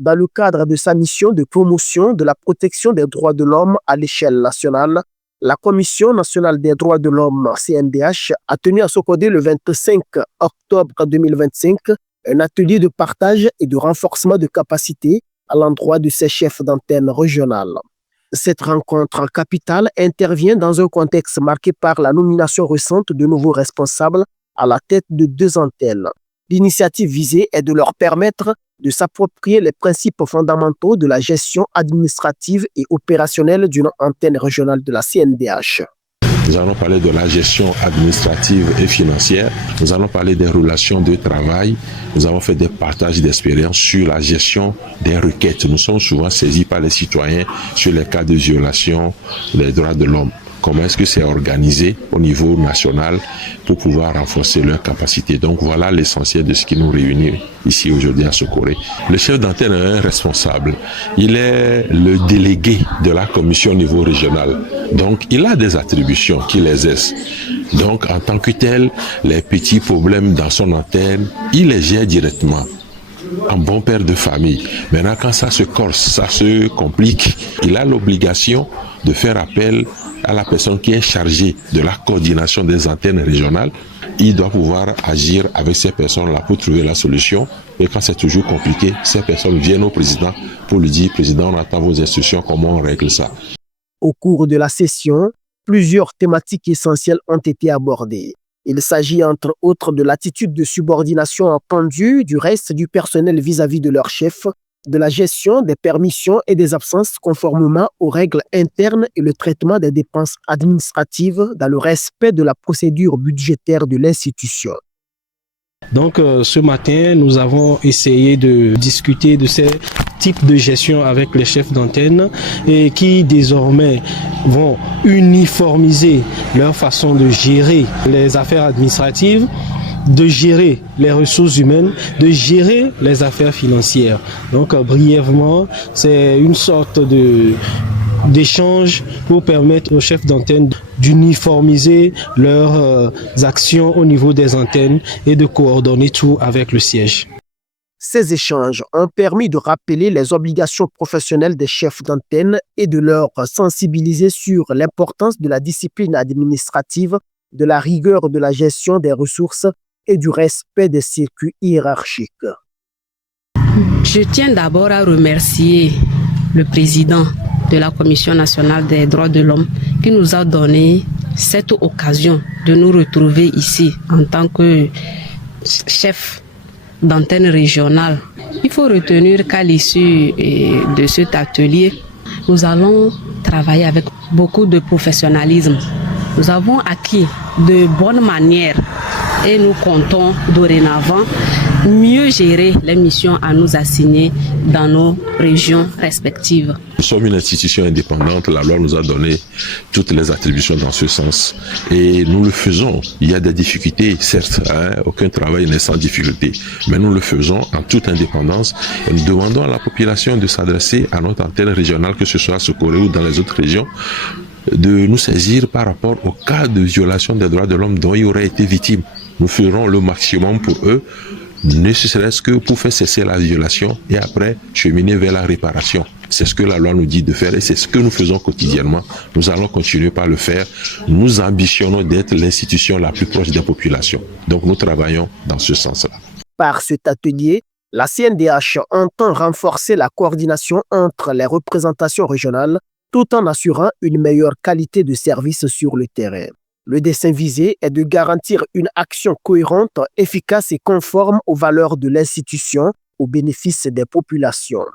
Dans le cadre de sa mission de promotion de la protection des droits de l'homme à l'échelle nationale, la Commission nationale des droits de l'homme, CNDH, a tenu à Sokodé le 25 octobre 2025 un atelier de partage et de renforcement de capacités à l'endroit de ses chefs d'antenne régionales. Cette rencontre capitale intervient dans un contexte marqué par la nomination récente de nouveaux responsables à la tête de 2 antennes. L'initiative visée est de leur permettre de s'approprier les principes fondamentaux de la gestion administrative et opérationnelle d'une antenne régionale de la CNDH. Nous allons parler de la gestion administrative et financière. Nous allons parler des relations de travail. Nous avons fait des partages d'expériences sur la gestion des requêtes. Nous sommes souvent saisis par les citoyens sur les cas de violation des droits de l'homme. Comment est-ce que c'est organisé au niveau national pour pouvoir renforcer leurs capacités. Donc voilà l'essentiel de ce qui nous réunit ici aujourd'hui à Sokoré. Le chef d'antenne est un responsable. Il est le délégué de la commission au niveau régional. Donc il a des attributions qu'il exerce. Donc en tant que tel, les petits problèmes dans son antenne, il les gère directement. Un bon père de famille. Maintenant, quand ça se corse, ça se complique, il a l'obligation de faire appel à la personne qui est chargée de la coordination des antennes régionales. Il doit pouvoir agir avec ces personnes-là pour trouver la solution. Et quand c'est toujours compliqué, ces personnes viennent au président pour lui dire « Président, on attend vos instructions, comment on règle ça ?» Au cours de la session, plusieurs thématiques essentielles ont été abordées. Il s'agit entre autres de l'attitude de subordination entendue du reste du personnel vis-à-vis de leur chef, de la gestion des permissions et des absences conformément aux règles internes et le traitement des dépenses administratives dans le respect de la procédure budgétaire de l'institution. Donc ce matin, nous avons essayé de discuter de ces types de gestion avec les chefs d'antenne et qui désormais vont uniformiser leur façon de gérer les affaires administratives, de gérer les ressources humaines, de gérer les affaires financières. Donc brièvement, c'est une sorte d'échange pour permettre aux chefs d'antenne d'uniformiser leurs actions au niveau des antennes et de coordonner tout avec le siège. Ces échanges ont permis de rappeler les obligations professionnelles des chefs d'antenne et de leur sensibiliser sur l'importance de la discipline administrative, de la rigueur de la gestion des ressources et du respect des circuits hiérarchiques. Je tiens d'abord à remercier le président de la Commission nationale des droits de l'homme qui nous a donné cette occasion de nous retrouver ici en tant que chef d'antenne régionale. Il faut retenir qu'à l'issue de cet atelier, nous allons travailler avec beaucoup de professionnalisme. Nous avons acquis de bonnes manières et nous comptons dorénavant mieux gérer les missions à nous assigner dans nos régions respectives. Nous sommes une institution indépendante, la loi nous a donné toutes les attributions dans ce sens et nous le faisons. Il y a des difficultés, certes, aucun travail n'est sans difficulté, mais nous le faisons en toute indépendance et nous demandons à la population de s'adresser à notre antenne régionale, que ce soit à Sokoré ou dans les autres régions, de nous saisir par rapport au cas de violation des droits de l'homme dont ils auraient été victimes. Nous ferons le maximum pour eux, ne serait-ce que pour faire cesser la violation et après cheminer vers la réparation. C'est ce que la loi nous dit de faire et c'est ce que nous faisons quotidiennement. Nous allons continuer par le faire. Nous ambitionnons d'être l'institution la plus proche des populations. Donc nous travaillons dans ce sens-là. Par cet atelier, la CNDH entend renforcer la coordination entre les représentations régionales tout en assurant une meilleure qualité de service sur le terrain. Le dessein visé est de garantir une action cohérente, efficace et conforme aux valeurs de l'institution au bénéfice des populations.